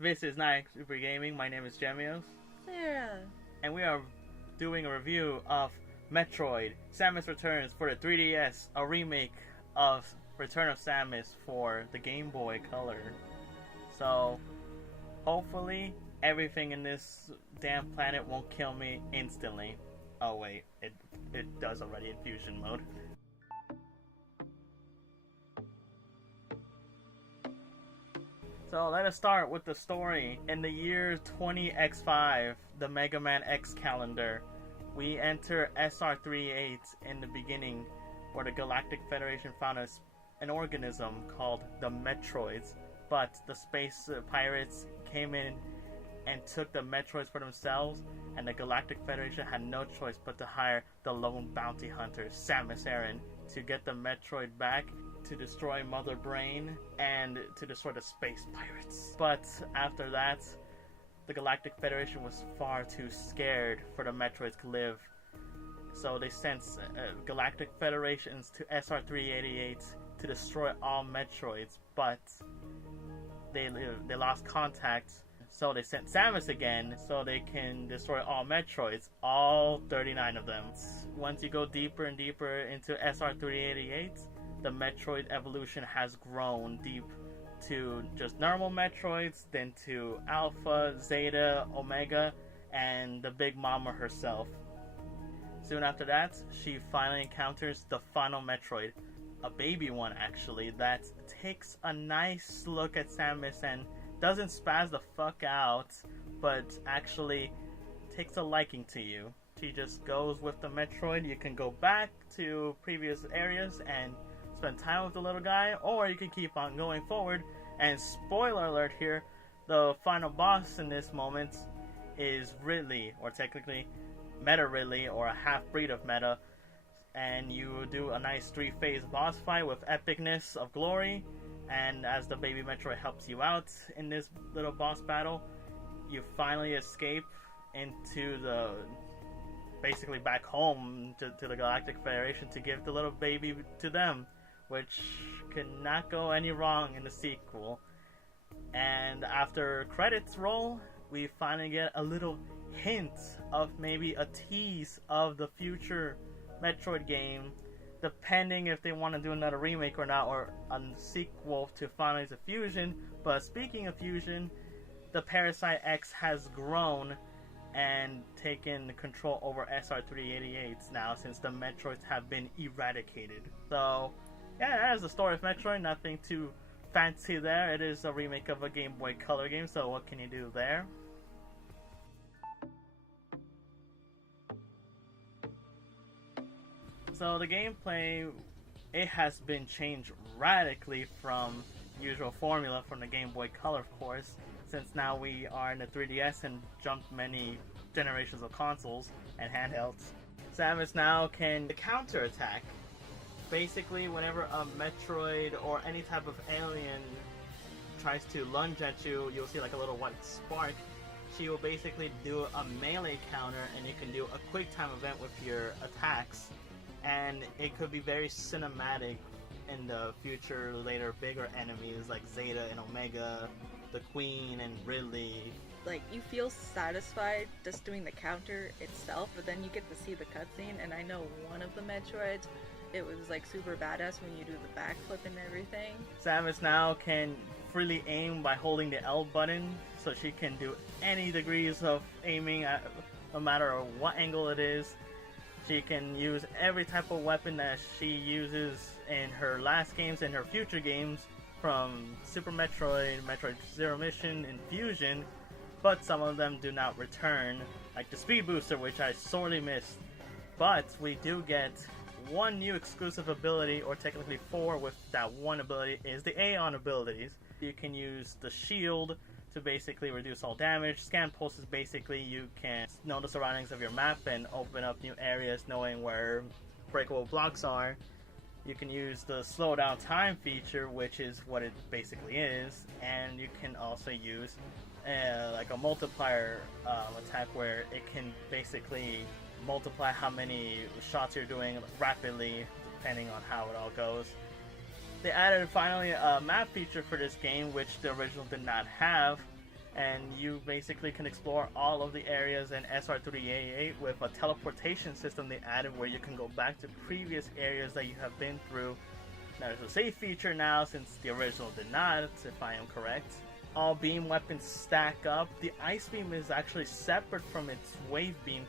This is Nike Super Gaming. My name is Gemios, Sarah. and we are doing a review of Metroid: Samus Returns for the 3DS, a remake of Return of Samus for the Game Boy Color. So, hopefully, everything in this damn planet won't kill me instantly. Oh wait, it does already in fusion mode. So let us start with the story. In the year 20X5, the Mega Man X calendar, we enter SR38 in the beginning, where the Galactic Federation found an organism called the Metroids. But the space pirates came in and took the Metroids for themselves, and the Galactic Federation had no choice but to hire the lone bounty hunter, Samus Aran, to get the Metroid back, to destroy Mother Brain, and to destroy the space pirates. But after that, the Galactic Federation was far too scared for the Metroids to live. So they sent Galactic Federations to SR388 to destroy all Metroids, but they lost contact. So they sent Samus again so they can destroy all Metroids, all 39 of them. Once you go deeper and deeper into SR388, the Metroid evolution has grown deep to just normal Metroids, then to Alpha, Zeta, Omega, and the Big Mama herself. Soon after that, she finally encounters the final Metroid, a baby one actually, that takes a nice look at Samus and doesn't spaz the fuck out, but actually takes a liking to you. She just goes with the Metroid. You can go back to previous areas and spend time with the little guy, or you can keep on going forward. And spoiler alert here, the final boss in this moment is Ridley, or technically Meta Ridley, or a half-breed of Meta. And you do a nice 3-phase boss fight with epicness of glory. And as the baby Metroid helps you out in this little boss battle, you finally escape into basically back home to the Galactic Federation to give the little baby to them, which could not go any wrong in the sequel. And after credits roll, we finally get a little hint of maybe a tease of the future Metroid game, depending if they want to do another remake or not, or a sequel to Final Fantasy Fusion. But speaking of Fusion, the Parasite X has grown and taken control over SR388 now, since the Metroids have been eradicated. So yeah, that is the story of Metroid. Nothing too fancy there. It is a remake of a Game Boy Color game, so what can you do there? So the gameplay, it has been changed radically from usual formula from the Game Boy Color, of course, since now we are in the 3DS and jumped many generations of consoles and handhelds. Samus now can counterattack. Basically, whenever a Metroid or any type of alien tries to lunge at you, you'll see like a little white spark. She will basically do a melee counter, and you can do a quick time event with your attacks. And it could be very cinematic in the future, later bigger enemies like Zeta and Omega, the Queen and Ridley. Like, you feel satisfied just doing the counter itself, but then you get to see the cutscene, and I know one of the Metroids, it was like super badass when you do the backflip and everything. Samus now can freely aim by holding the L button, so she can do any degrees of aiming at, no matter what angle it is. She can use every type of weapon that she uses in her last games and her future games, from Super Metroid, Metroid Zero Mission, and Fusion, but some of them do not return, like the Speed Booster, which I sorely missed. But we do get one new exclusive ability, or technically 4 with that one ability, is the Aeon abilities. You can use the shield to basically reduce all damage. Scan pulse is basically you can know the surroundings of your map and open up new areas knowing where breakable blocks are. You can use the slow down time feature, which is what it basically is, and you can also use like a multiplier attack, where it can basically multiply how many shots you're doing rapidly depending on how it all goes. They added finally a map feature for this game, which the original did not have. and you basically can explore all of the areas in SR388 with a teleportation system they added where you can go back to previous areas that you have been through. There's a save feature now since the original did not, if I am correct. All beam weapons stack up. The ice beam is actually separate from its wave beam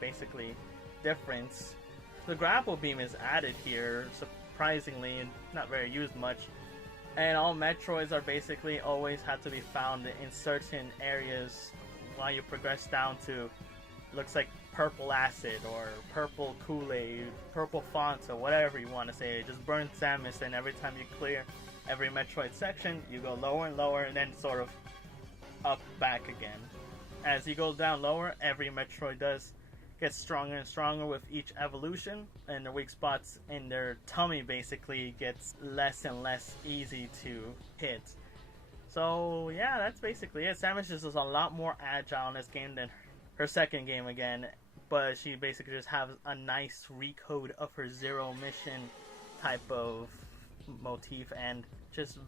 basically difference. The grapple beam is added here, surprisingly, and not very used much. And all Metroids are basically always have to be found in certain areas while you progress down to, looks like purple acid or purple Kool-Aid, purple fonts, or whatever you want to say. Just burn Samus, and every time you clear every Metroid section, you go lower and lower, and then sort of up back again. As you go down lower, every Metroid does get stronger and stronger with each evolution, and the weak spots in their tummy basically gets less and less easy to hit. So yeah, that's basically it. Samus is just a lot more agile in this game than her second game again, but she basically just has a nice recode of her Zero mission type of motif, and just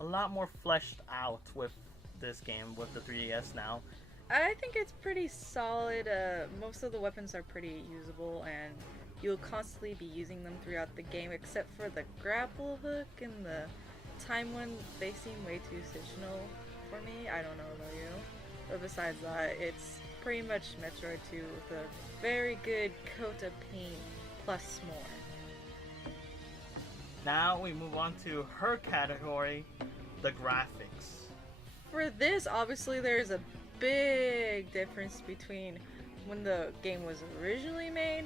a lot more fleshed out with this game with the 3DS now. I think it's pretty solid. Most of the weapons are pretty usable, and you'll constantly be using them throughout the game, except for the grapple hook and the time one. They seem way too situational for me. I don't know about you. But besides that, it's pretty much Metroid 2 with a very good coat of paint plus more. Now we move on to her category, the graphics. For this, obviously there's a big difference between when the game was originally made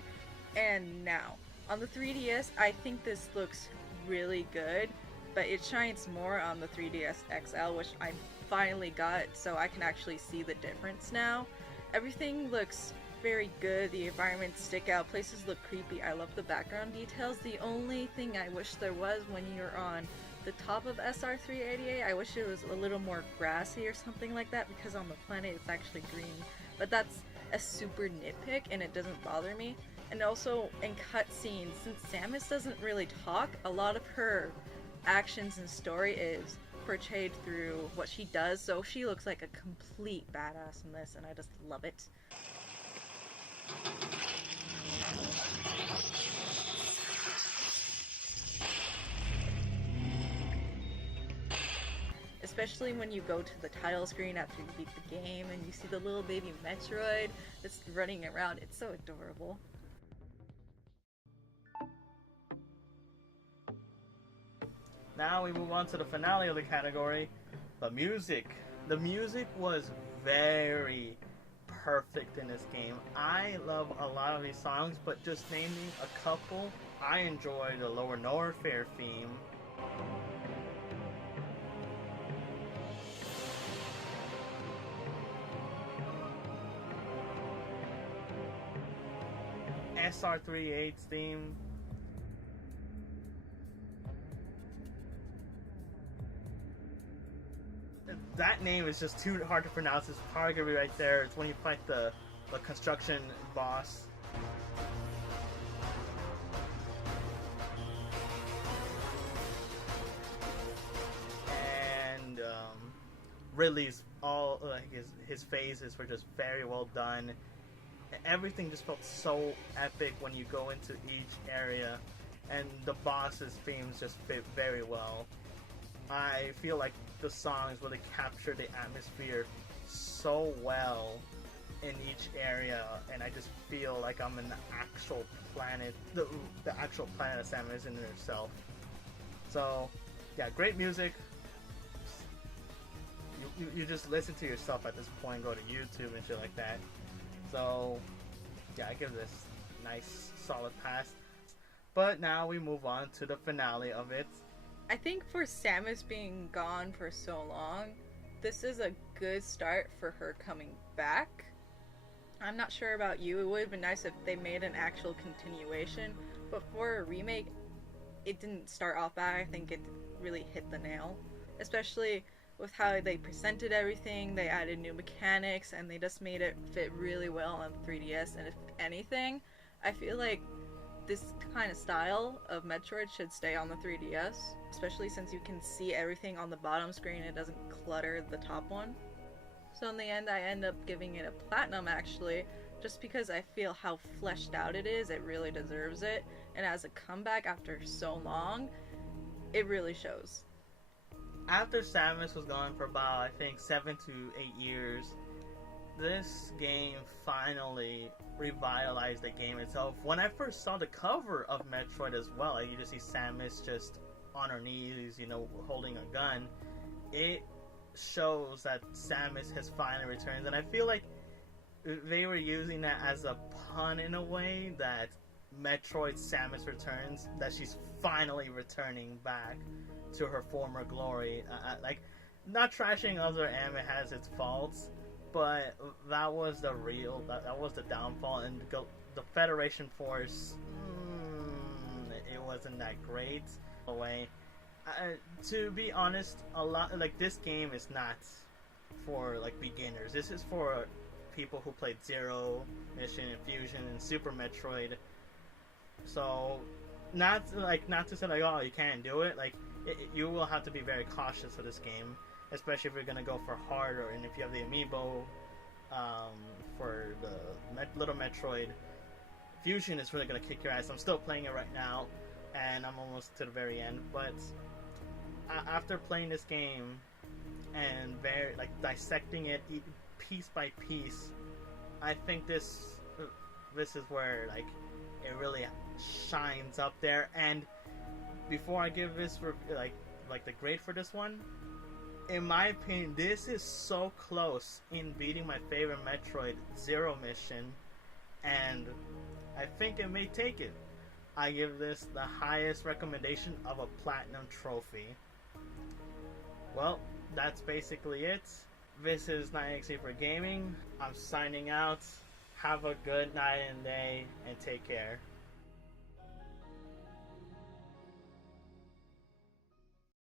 and now. On the 3DS, I think this looks really good, but it shines more on the 3DS XL, which I finally got, so I can actually see the difference now. Everything looks very good, the environments stick out, places look creepy, I love the background details. The only thing I wish there was when you're on the top of SR388, I wish it was a little more grassy or something like that, because on the planet it's actually green. But that's a super nitpick and it doesn't bother me. And also in cutscenes, since Samus doesn't really talk, a lot of her actions and story is portrayed through what she does, so she looks like a complete badass in this, and I just love it. Especially when you go to the title screen after you beat the game and you see the little baby Metroid that's running around. It's so adorable. Now we move on to the finale of the category, the music. The music was very perfect in this game. I love a lot of these songs, but just naming a couple, I enjoy the Lower Norfair theme. SR388's theme. That name is just too hard to pronounce. It's Targary right there. It's when you fight the construction boss. And Ridley's all his phases were just very well done. Everything just felt so epic when you go into each area, and the boss's themes just fit very well. I feel like the songs really capture the atmosphere so well in each area, and I just feel like I'm in the actual planet, the actual planet of Samus in herself. So, yeah, great music. You just listen to yourself at this point, go to YouTube and shit like that. So, yeah, I give this nice, solid pass. But now we move on to the finale of it. I think for Samus being gone for so long, this is a good start for her coming back. I'm not sure about you, it would have been nice if they made an actual continuation, but for a remake, it didn't start off bad. I think it really hit the nail. Especially with how they presented everything, they added new mechanics, and they just made it fit really well on 3DS, and if anything, I feel like this kind of style of Metroid should stay on the 3DS, especially since you can see everything on the bottom screen. It doesn't clutter the top one. So in the end, I end up giving it a platinum, actually, just because I feel how fleshed out it is. It really deserves it, and as a comeback after so long, it really shows. After Samus was gone for about, I think, 7 to 8 years, this game finally revitalized the game itself. When I first saw the cover of Metroid as well, like, you just see Samus just on her knees, you know, holding a gun. It shows that Samus has finally returned, and I feel like they were using that as a pun in a way, that Metroid Samus returns, that she's finally returning back to her former glory. Like, not trashing other anime has its faults, but that was the real, that was the downfall. And the Federation Force, it wasn't that great. Away. To be honest, a lot, like, this game is not for, like, beginners. This is for people who played Zero, Mission, Fusion, and Super Metroid. So, not to say like, oh, you can't do it. Like, you will have to be very cautious with this game, especially if you're gonna go for harder, and if you have the amiibo for the Little Metroid. Fusion is really gonna kick your ass. I'm still playing it right now, and I'm almost to the very end. But after playing this game and very, like, dissecting it piece by piece, I think this is where, like, it really shines up there. And before I give this like the grade for this one, in my opinion, this is so close in beating my favorite Metroid, Zero Mission, and I think it may take it. I give this the highest recommendation of a platinum trophy. Well, that's basically it. This is 9XC for Gaming. I'm signing out. Have a good night and day, and take care.